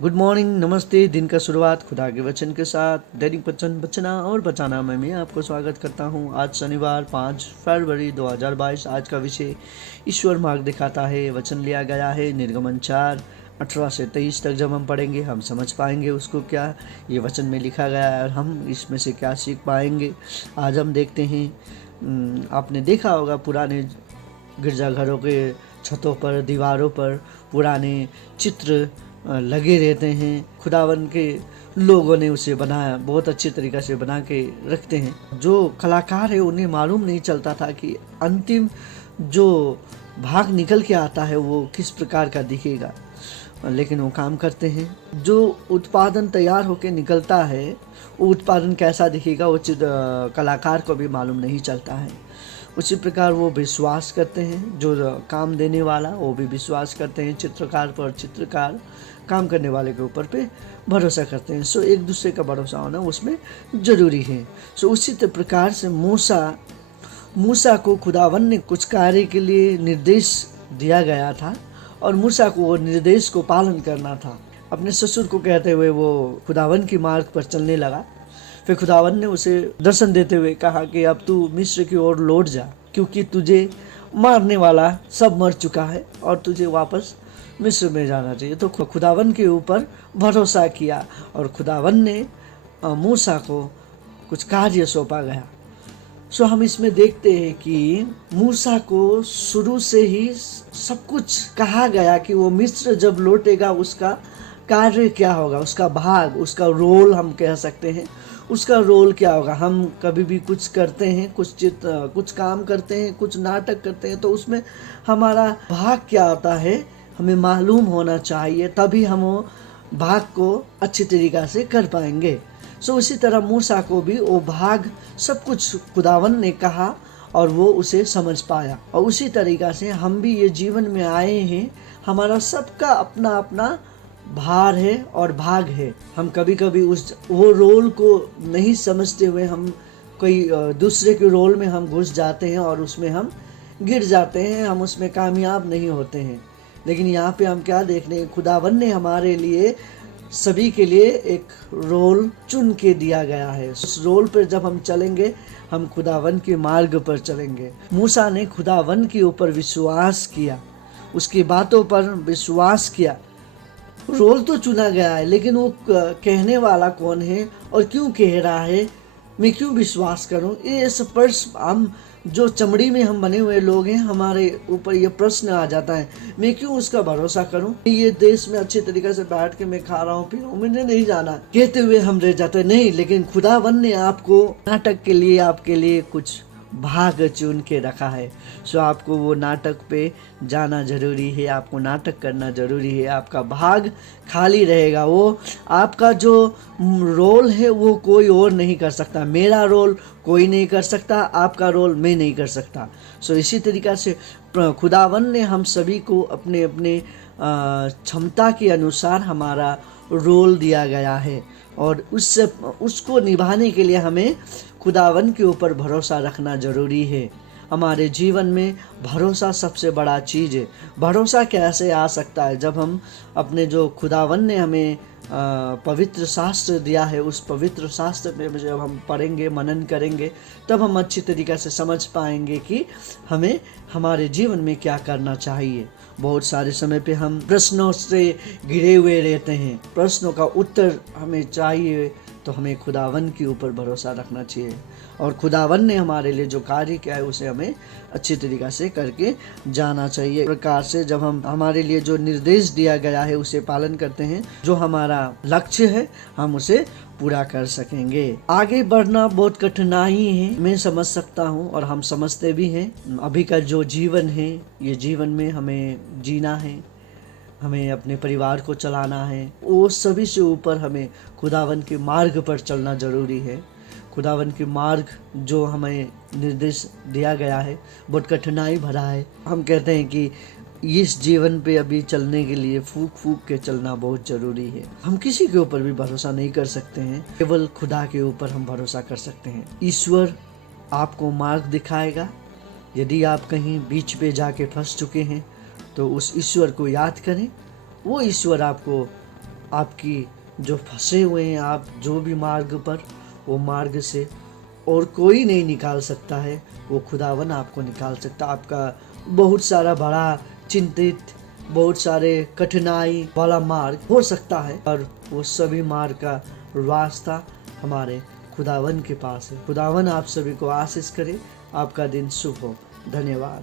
Good morning, नमस्ते। दिन का शुरुआत खुदा के वचन के साथ दैनिक वचन बचना और बचाना में मैं आपको स्वागत करता हूं। आज शनिवार 5 फरवरी 2022। आज का विषय ईश्वर मार्ग दिखाता है। वचन लिया गया है निर्गमन 4:18 से 23 तक। जब हम पढ़ेंगे हम समझ पाएंगे उसको क्या ये वचन में लिखा गया है और हम इसमें से क्या सीख पाएंगे। आज हम देखते हैं, आपने देखा होगा पुराने गिरजाघरों के छतों पर, दीवारों पर पुराने चित्र लगे रहते हैं। खुदावन के लोगों ने उसे बनाया, बहुत अच्छी तरीक़ा से बना के रखते हैं। जो कलाकार है उन्हें मालूम नहीं चलता था कि अंतिम जो भाग निकल के आता है वो किस प्रकार का दिखेगा, लेकिन वो काम करते हैं। जो उत्पादन तैयार होकर निकलता है वो उत्पादन कैसा दिखेगा वो कलाकार को भी मालूम नहीं चलता है। उसी प्रकार वो विश्वास करते हैं, जो काम देने वाला वो भी विश्वास करते हैं चित्रकार पर। चित्रकार काम करने वाले के ऊपर पे भरोसा करते हैं। सो एक दूसरे का भरोसा होना उसमें ज़रूरी है। सो उसी प्रकार से मूसा को खुदावन ने कुछ कार्य के लिए निर्देश दिया गया था और मूसा को वो निर्देश को पालन करना था। अपने ससुर को कहते हुए वो खुदावन की मार्ग पर चलने लगा। फिर खुदावन ने उसे दर्शन देते हुए कहा कि अब तू मिस्र की ओर लौट जा, क्योंकि तुझे मारने वाला सब मर चुका है और तुझे वापस मिस्र में जाना चाहिए। तो खुदावन के ऊपर भरोसा किया और खुदावन ने मूसा को कुछ कार्य सौंपा गया। सो हम इसमें देखते हैं कि मूसा को शुरू से ही सब कुछ कहा गया कि वो मिस्र जब लौटेगा उसका कार्य क्या होगा, उसका भाग, उसका रोल हम कह सकते हैं। उसका रोल क्या होगा। हम कभी भी कुछ करते हैं, कुछ काम करते हैं, कुछ नाटक करते हैं, तो उसमें हमारा भाग क्या होता है हमें मालूम होना चाहिए, तभी हम वो भाग को अच्छी तरीक़ा से कर पाएंगे। सो उसी तरह मूसा को भी वो भाग सब कुछ खुदावन ने कहा और वो उसे समझ पाया। और उसी तरीक़ा से हम भी ये जीवन में आए हैं, हमारा सबका अपना अपना भार है और भाग है। हम कभी कभी वो रोल को नहीं समझते हुए हम कोई दूसरे के रोल में हम घुस जाते हैं और उसमें हम गिर जाते हैं, हम उसमें कामयाब नहीं होते हैं। लेकिन यहाँ पे हम क्या देख रहे हैं, खुदावन ने हमारे लिए सभी के लिए एक रोल चुन के दिया गया है। उस रोल पर जब हम चलेंगे हम खुदावन के मार्ग पर चलेंगे। मूसा ने खुदावन के ऊपर विश्वास किया, उसकी बातों पर विश्वास किया। रोल तो चुना गया है, लेकिन वो कहने वाला कौन है और क्यों कह रहा है, मैं क्यों विश्वास करूं, ये सब प्रश्न हम जो चमड़ी में हम बने हुए लोग हैं हमारे ऊपर ये प्रश्न आ जाता है, मैं क्यों उसका भरोसा करूं। ये देश में अच्छे तरीके से बैठ के मैं खा रहा हूँ पी रहा हूँ, मैंने नहीं जाना कहते हुए हम रह जाते नहीं। लेकिन खुदावन ने आपको नाटक के लिए आपके लिए कुछ भाग चुन के रखा है। सो आपको वो नाटक पे जाना जरूरी है, आपको नाटक करना जरूरी है। आपका भाग खाली रहेगा, वो आपका जो रोल है वो कोई और नहीं कर सकता। मेरा रोल कोई नहीं कर सकता, आपका रोल मैं नहीं कर सकता। सो इसी तरीक़ा से खुदावन ने हम सभी को अपने अपने क्षमता के अनुसार हमारा रोल दिया गया है और उसको निभाने के लिए हमें खुदावन के ऊपर भरोसा रखना ज़रूरी है। हमारे जीवन में भरोसा सबसे बड़ा चीज़ है। भरोसा कैसे आ सकता है, जब हम अपने जो खुदावन ने हमें पवित्र शास्त्र दिया है उस पवित्र शास्त्र में जब हम पढ़ेंगे, मनन करेंगे, तब हम अच्छी तरीक़े से समझ पाएंगे कि हमें हमारे जीवन में क्या करना चाहिए। बहुत सारे समय पे हम प्रश्नों से घिरे हुए रहते हैं, प्रश्नों का उत्तर हमें चाहिए, तो हमें खुदावन के ऊपर भरोसा रखना चाहिए और खुदावन ने हमारे लिए जो कार्य किया है उसे हमें अच्छी तरीक़ा से करके जाना चाहिए। प्रकार से जब हम हमारे लिए जो निर्देश दिया गया है उसे पालन करते हैं, जो हमारा लक्ष्य है हम उसे पूरा कर सकेंगे। आगे बढ़ना बहुत कठिनाई है, मैं समझ सकता हूँ और हम समझते भी हैं। अभी का जो जीवन है, ये जीवन में हमें जीना है, हमें अपने परिवार को चलाना है, वो सभी से ऊपर हमें खुदावन के मार्ग पर चलना ज़रूरी है। खुदावन के मार्ग जो हमें निर्देश दिया गया है बहुत कठिनाई भरा है। हम कहते हैं कि इस जीवन पे अभी चलने के लिए फूक फूक के चलना बहुत ज़रूरी है। हम किसी के ऊपर भी भरोसा नहीं कर सकते हैं, केवल खुदा के ऊपर हम भरोसा कर सकते हैं। ईश्वर आपको मार्ग दिखाएगा। यदि आप कहीं बीच पे जाके फंस चुके हैं तो उस ईश्वर को याद करें, वो ईश्वर आपको आपकी जो फंसे हुए हैं आप जो भी मार्ग पर, वो मार्ग से और कोई नहीं निकाल सकता है, वो खुदावन आपको निकाल सकता है। आपका बहुत सारा बड़ा चिंतित, बहुत सारे कठिनाई वाला मार्ग हो सकता है, और वो सभी मार्ग का रास्ता हमारे खुदावन के पास है। खुदावन आप सभी को आशीष करे। आपका दिन शुभ हो। धन्यवाद।